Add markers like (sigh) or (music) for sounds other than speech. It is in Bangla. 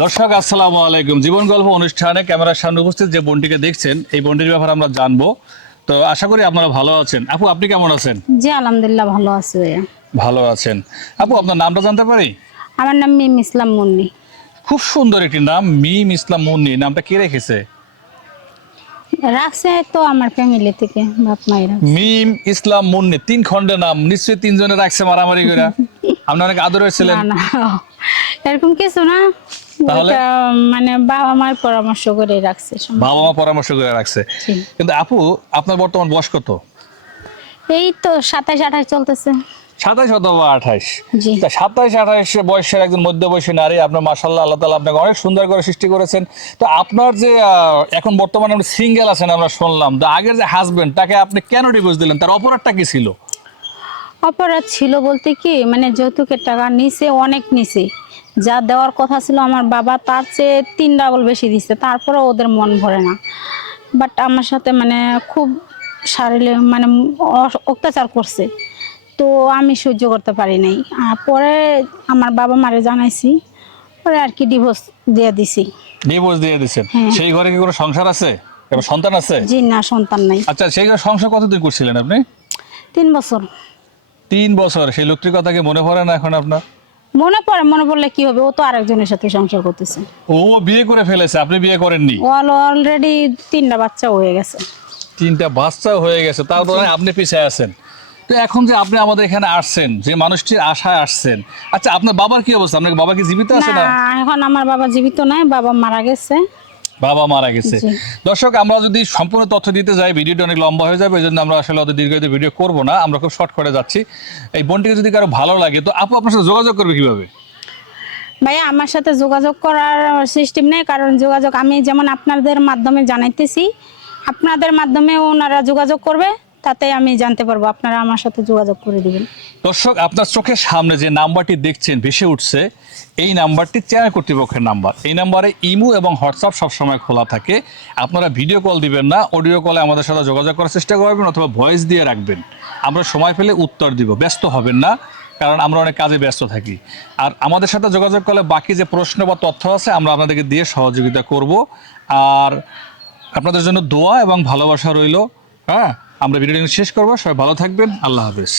দর্শক আসসালামু আলাইকুম। জীবন গল্প অনুষ্ঠানে ক্যামেরার সামনে উপস্থিত যে বোনটিকে দেখছেন এই বোনটির ব্যাপারে আমরা জানব। তো আশা করি আপনারা ভালো আছেন। আপু আপনি কেমন আছেন? জি আলহামদুলিল্লাহ ভালো আছি ভালো আছেন। আপু আপনার নামটা জানতে পারি? আমার নাম মিম ইসলাম মুন্নি। খুব সুন্দর একটি নাম মিম ইসলাম মুন্নি। নামটা কে রেখেছে? রাখছে তো আমার ফ্যামিলি থেকে বাপ মায়েরা। মিম ইসলাম মুন্নি তিন খণ্ডের নাম। নিশ্চয়ই তিনজনে রাখছে মারামারি করে। (laughs) আপনি অনেক আদরের ছিলেন। না। এরকম কিছু না। তাহলে? মানে বাবা মায়ের পরামর্শ করে রাখছে বাবা মা পরামর্শ করে রাখছে। কিন্তু আপু আপনার বর্তমান বয়স কত? এই তো সাতাশ আঠাশ চলতেছে। সাতাইশ অথবা আঠাইশ? সাতাইশ আঠাইশ বয়সের একজন মধ্যবয়সী নারী আপনার মাসাল্লাহ আল্লাহ তালা আপনাকে অনেক সুন্দর করে সৃষ্টি করেছেন। তো আপনার যে এখন বর্তমানে আপনি সিঙ্গেল আছেন আমরা শুনলাম তো আগের যে হাজবেন্ড তাকে আপনি কেন ডিভোর্স দিলেন? তার অপরাধটা কি ছিল? অপরাধ ছিল বলতে কি মানে যৌতুকের টাকা নিছে অনেক নিছে। যা দেওয়ার কথা ছিল আমার বাবা তার চেয়ে তিন ডাবল বেশি দিচ্ছে তারপরে ওদের মন ভরে না। বাট আমার সাথে মানে খুব শারীরিক মানে অত্যাচার করছে। তো আমি সহ্য করতে পারি নাই। পরে আমার বাবা মারে জানাইছি পরে আর কি ডিভোর্স দিয়ে দিছি। ডিভোর্স দিয়ে দিচ্ছেন হ্যাঁ। সেই ঘরে কি কোনো সংসার আছে? এবং সন্তান আছে? জি না সন্তান নাই। আচ্ছা সেই ঘরে সংসার কতদিন করছিলেন আপনি? তিন বছর। তিন বছর। সেই লোকটির কথা কি মনে পড়ে না এখন আপনার? মনে পড়ে মনে পড়লে কি হবে? ও তো আরেকজনের সাথে সংসার করতেছে। ও বিয়ে করে ফেলেছে আপনি বিয়ে করেননি? ও অলরেডি তিনটা বাচ্চা হয়ে গেছে। তিনটা বাচ্চা হয়ে গেছে তাও তো আপনি পিছিয়ে আছেন। তো এখন যে আপনি আমাদের এখানে আসছেন যে মানুষটির আশায় আসছেন আচ্ছা আপনার বাবার কি অবস্থা? আপনার বাবা কি জীবিত আছে না? এখন আমার বাবা জীবিত নাই বাবা মারা গেছে। বাবা মারা গেছে। দর্শক আমরা যদি সম্পূর্ণ তথ্য দিতে যাই ভিডিওটা অনেক লম্বা হয়ে যাবে ওই জন্য আমরা আসলে অত দীর্ঘায়িত ভিডিও করব না। আমরা খুব শর্ট করে যাচ্ছি। এই বোনটিকে যদি কারও ভালো লাগে তো আপু আপনার সাথে যোগাযোগ করবে কীভাবে? ভাইয়া আমার সাথে যোগাযোগ করার সিস্টেম নেই কারণ যোগাযোগ আমি যেমন আপনাদের মাধ্যমে জানাইতেছি আপনাদের মাধ্যমে ওনারা যোগাযোগ করবে। তাতে আমি জানতে পারব, আপনারা আমার সাথে যোগাযোগ করে দিবেন। দর্শক, আপনার চোখের সামনে যে নাম্বারটি দেখছেন, ভেসে উঠছে, এই নাম্বারটি চ্যানেল কর্তৃপক্ষের নাম্বার। এই নাম্বারে ইমো এবং হোয়াটসঅ্যাপ সবসময় খোলা থাকে। আপনারা ভিডিও কল দিবেন না, অডিও কলে আমাদের সাথে যোগাযোগ করার চেষ্টা করবেন অথবা ভয়েস দিয়ে রাখবেন। আমরা সময় পেলে উত্তর দিব, ব্যস্ত হবেন না, কারণ আমরা অনেক কাজে ব্যস্ত থাকি। আর আমাদের সাথে যোগাযোগ করলে বাকি যে প্রশ্ন বা তথ্য আছে, আমরা আপনাদেরকে দিয়ে সহযোগিতা করব। আর আপনাদের জন্য দোয়া এবং ভালোবাসা রইল হ্যাঁ? আমরা ভিডিওটি শেষ করব। সবাই ভালো থাকবেন। আল্লাহ হাফেজ।